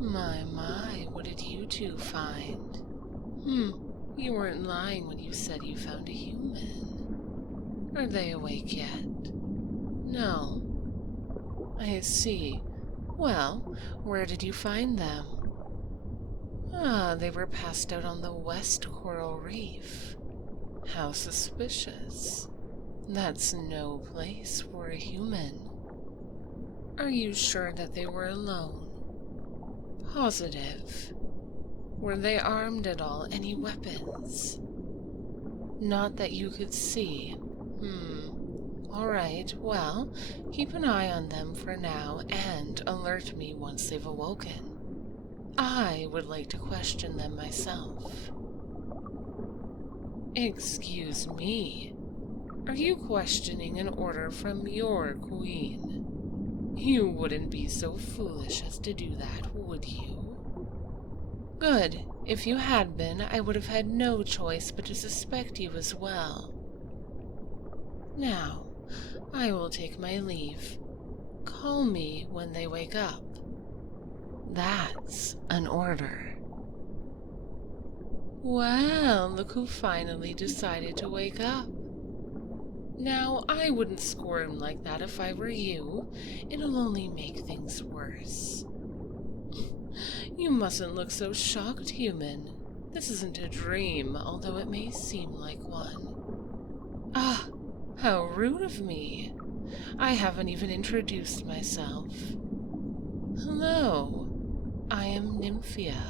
My, what did you two find? You weren't lying when you said you found a human. Are they awake yet? No. I see. Well, where did you find them? They were passed out on the west coral reef. How suspicious. That's no place for a human. Are you sure that they were alone? Positive. Were they armed at all? Any weapons? Not that you could see. All right, well, keep an eye on them for now and alert me once they've awoken. I would like to question them myself. Excuse me. Are you questioning an order from your queen? You wouldn't be so foolish as to do that, would you? Good. If you had been, I would have had no choice but to suspect you as well. Now, I will take my leave. Call me when they wake up. That's an order. Well, look who finally decided to wake up. Now, I wouldn't squirm like that if I were you. It'll only make things worse. You mustn't look so shocked, human. This isn't a dream, although it may seem like one. Ah, how rude of me. I haven't even introduced myself. Hello, I am Nymphia,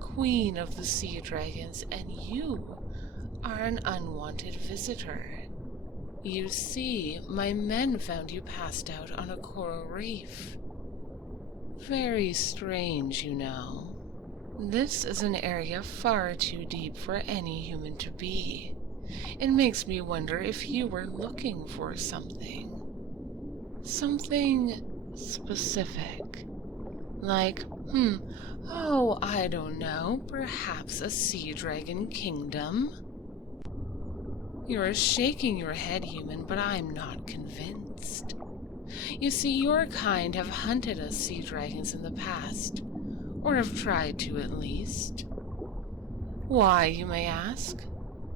queen of the sea dragons, and you are an unwanted visitor. You see, my men found you passed out on a coral reef. Very strange, you know. This is an area far too deep for any human to be. It makes me wonder if you were looking for something. Something specific. Like, I don't know, perhaps a sea dragon kingdom? You're shaking your head, human, but I'm not convinced. You see, your kind have hunted us sea dragons in the past, or have tried to at least. Why, you may ask?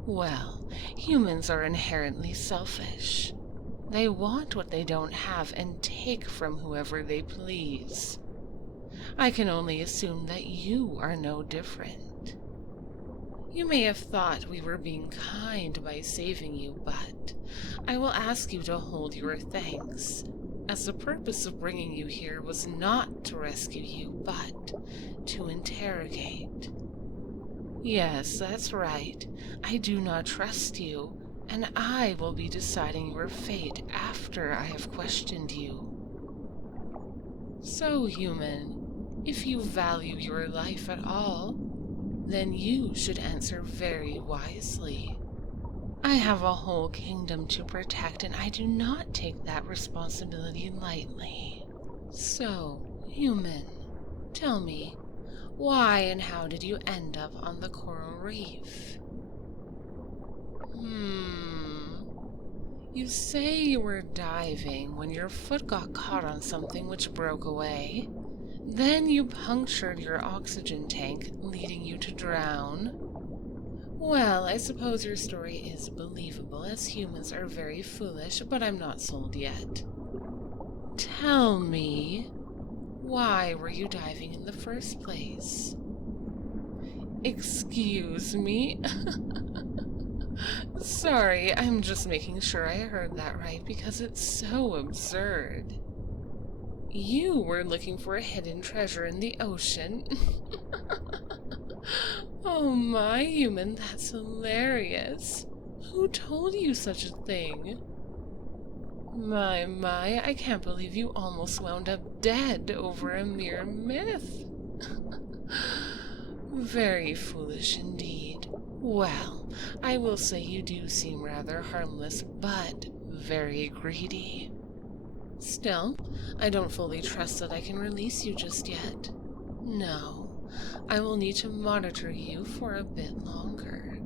Well, humans are inherently selfish. They want what they don't have and take from whoever they please. I can only assume that you are no different. You may have thought we were being kind by saving you, but I will ask you to hold your thanks, as the purpose of bringing you here was not to rescue you, but to interrogate. Yes, that's right. I do not trust you, and I will be deciding your fate after I have questioned you. So, human, if you value your life at all, then you should answer very wisely. I have a whole kingdom to protect, and I do not take that responsibility lightly. So, human, tell me, why and how did you end up on the coral reef? You say you were diving when your foot got caught on something which broke away. Then you punctured your oxygen tank, leading you to drown. Well, I suppose your story is believable, as humans are very foolish, but I'm not sold yet. Tell me, why were you diving in the first place? Excuse me? Sorry, I'm just making sure I heard that right, because it's so absurd. You were looking for a hidden treasure in the ocean. Oh my, human, that's hilarious. Who told you such a thing? My, I can't believe you almost wound up dead over a mere myth. Very foolish indeed. Well, I will say you do seem rather harmless, but very greedy. Still, I don't fully trust that I can release you just yet. No, I will need to monitor you for a bit longer.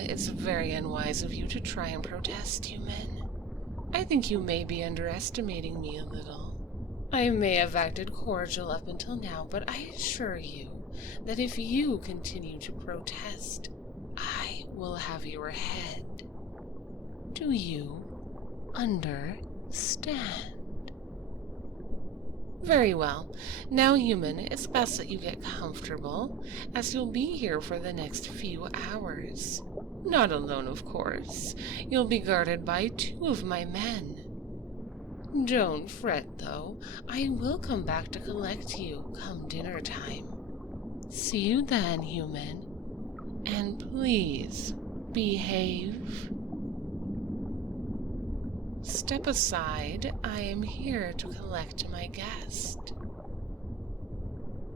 It's very unwise of you to try and protest, human. I think you may be underestimating me a little. I may have acted cordial up until now, but I assure you that if you continue to protest, I will have your head. Do you understand? Very well. Now, human, it's best that you get comfortable, as you'll be here for the next few hours. Not alone, of course. You'll be guarded by 2 of my men. Don't fret, though. I will come back to collect you come dinner time. See you then, human. And please, behave. Step aside. I am here to collect my guest.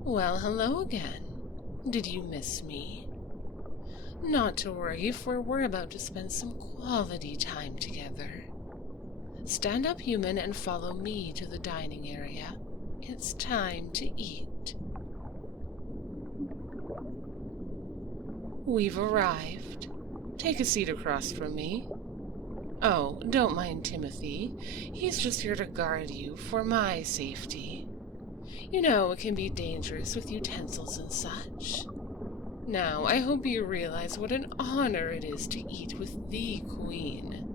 Well, hello again. Did you miss me? Not to worry, for we're about to spend some quality time together. Stand up, human, and follow me to the dining area. It's time to eat. We've arrived. Take a seat across from me. Oh, don't mind Timothy. He's just here to guard you for my safety. You know, it can be dangerous with utensils and such. Now, I hope you realize what an honor it is to eat with the Queen.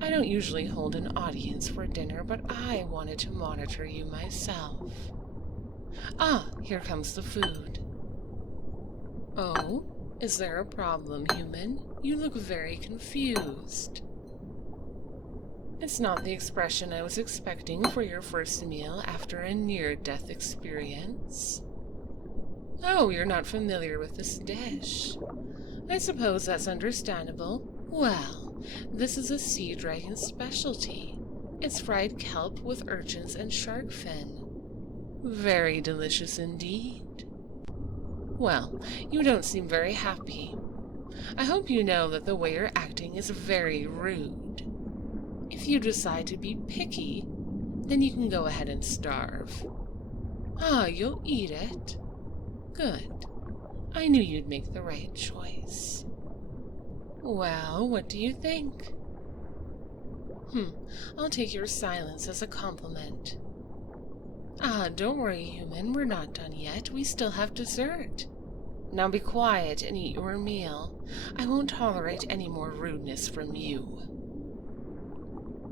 I don't usually hold an audience for dinner, but I wanted to monitor you myself. Ah, here comes the food. Oh, is there a problem, human? You look very confused. It's not the expression I was expecting for your first meal after a near-death experience. Oh, you're not familiar with this dish. I suppose that's understandable. Well, this is a sea dragon specialty. It's fried kelp with urchins and shark fin. Very delicious indeed. Well, you don't seem very happy. I hope you know that the way you're acting is very rude. If you decide to be picky, then you can go ahead and starve. Ah, you'll eat it? Good. I knew you'd make the right choice. Well, what do you think? I'll take your silence as a compliment. Ah, don't worry, human, we're not done yet. We still have dessert. Now be quiet and eat your meal. I won't tolerate any more rudeness from you.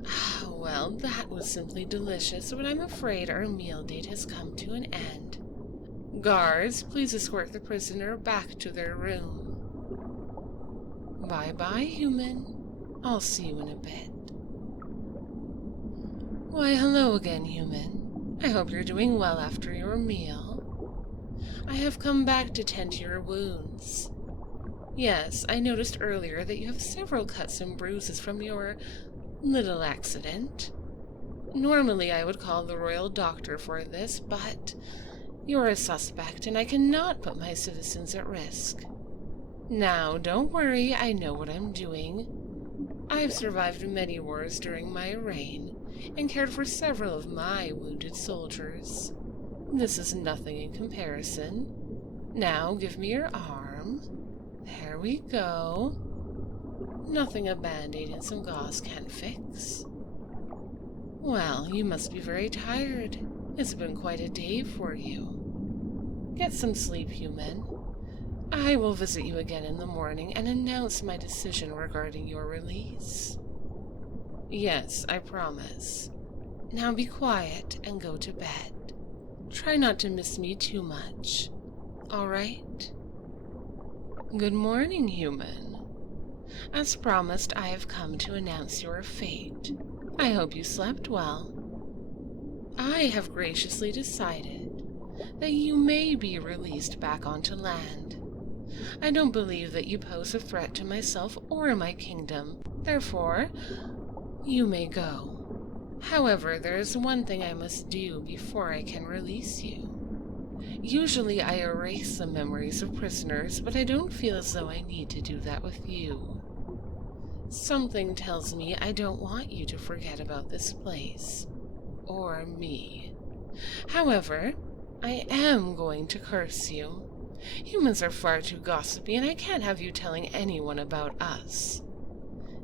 Ah, well, that was simply delicious, but I'm afraid our meal date has come to an end. Guards, please escort the prisoner back to their room. Bye-bye, human. I'll see you in a bit. Why, hello again, human. I hope you're doing well after your meal. I have come back to tend to your wounds. Yes, I noticed earlier that you have several cuts and bruises from your little accident. Normally I would call the royal doctor for this, but you're a suspect and I cannot put my citizens at risk. Now, don't worry, I know what I'm doing. I've survived many wars during my reign and cared for several of my wounded soldiers. This is nothing in comparison. Now, give me your arm. There we go. Nothing a band-aid and some gauze can't fix. Well, you must be very tired. It's been quite a day for you. Get some sleep, human. I will visit you again in the morning and announce my decision regarding your release. Yes, I promise. Now be quiet and go to bed. Try not to miss me too much. All right? Good morning, human. As promised, I have come to announce your fate. I hope you slept well. I have graciously decided that you may be released back onto land. I don't believe that you pose a threat to myself or my kingdom. Therefore, you may go. However, there is one thing I must do before I can release you. Usually I erase the memories of prisoners, but I don't feel as though I need to do that with you. Something tells me I don't want you to forget about this place. Or me. However, I am going to curse you. Humans are far too gossipy, and I can't have you telling anyone about us.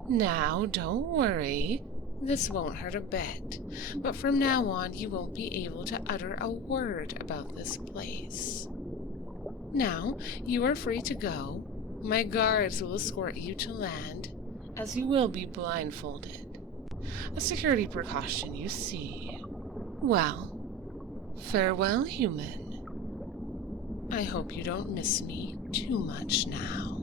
Now, don't worry. This won't hurt a bit, but from now on you won't be able to utter a word about this place. Now, you are free to go. My guards will escort you to land, as you will be blindfolded. A security precaution, you see. Well, farewell, human. I hope you don't miss me too much now.